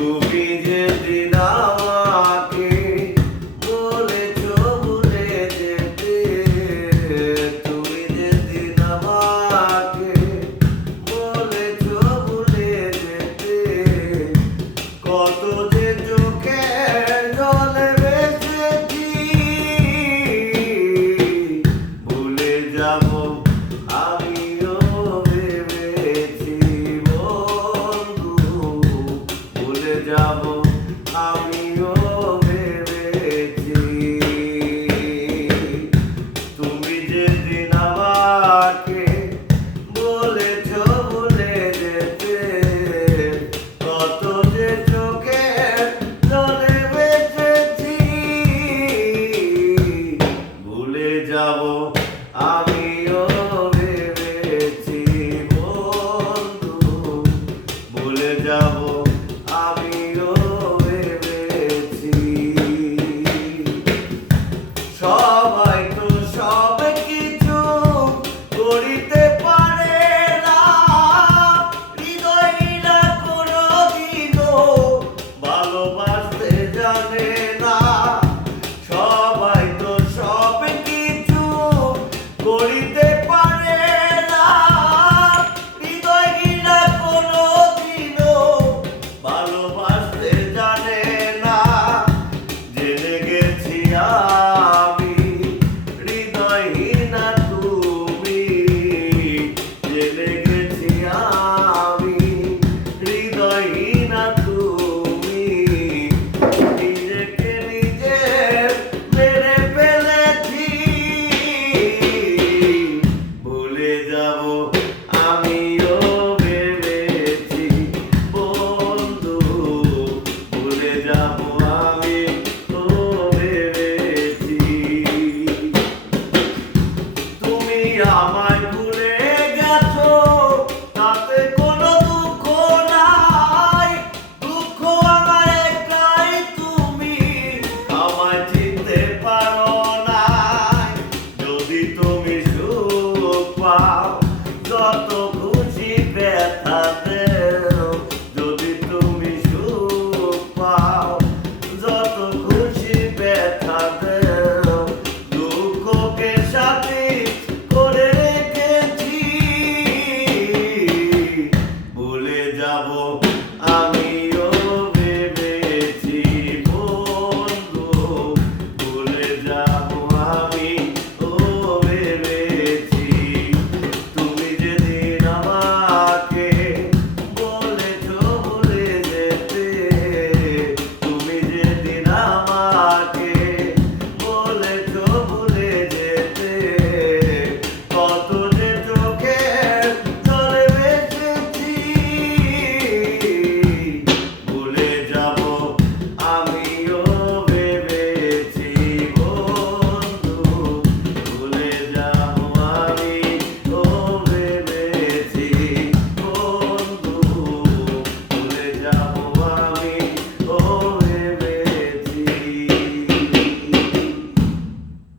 তুমি যেদিন আমাকে বলেছো ভুলে যেতে, তুমি যেদিন আমাকে বলেছো ভুলে যেতে, কত যে চোখের জলে ভেসেছি, ভুলে যাব আমিও ভেবেছি বন্ধু, ভুলে যাব আমিও ভেবেছি। তুমি যেদিন আমাকে বলেছো ভুলে যেতে, কত যে চোখের জলে বেঁচেছি, ভুলে যাব আমিও ভেবেছি বন্ধু, ভুলে যাব আমিও ভেবেছি। সবাই তো সব কিছু করিতে পারে না, হৃদয়রা কোনদিনও ভালোবাসতে জানে না। সবাই তো সব কিছু করিতে পারে না, হৃদয়রা কোনদিনও ভালোবাসতে জানে না। জেনে গেছি আমি হৃদয়হীনা তুমি, জেনে গেছি আমি হৃদয়হীনা তুমি, নিজেকে নিজে মেরে ফেলেছি, ভুলে যাব আমিও ভেবেছি বন্ধু, ভুলে যাব আমিও ভেবেছি। তুমি আমায় ভুলে গেছো, তাতে কোনো দুঃখ নাই, দুঃখ আমার একাই, তুমি আমায় চিনতে পারো না। যদি তুমি সুখ পাও, যত খুশি ব্যথা দেও, যদি তুমি সুখ পাও, যত খুশি ব্যথা দেও, দুঃখকে সাথী করে রেখেছি, ভুলে যাব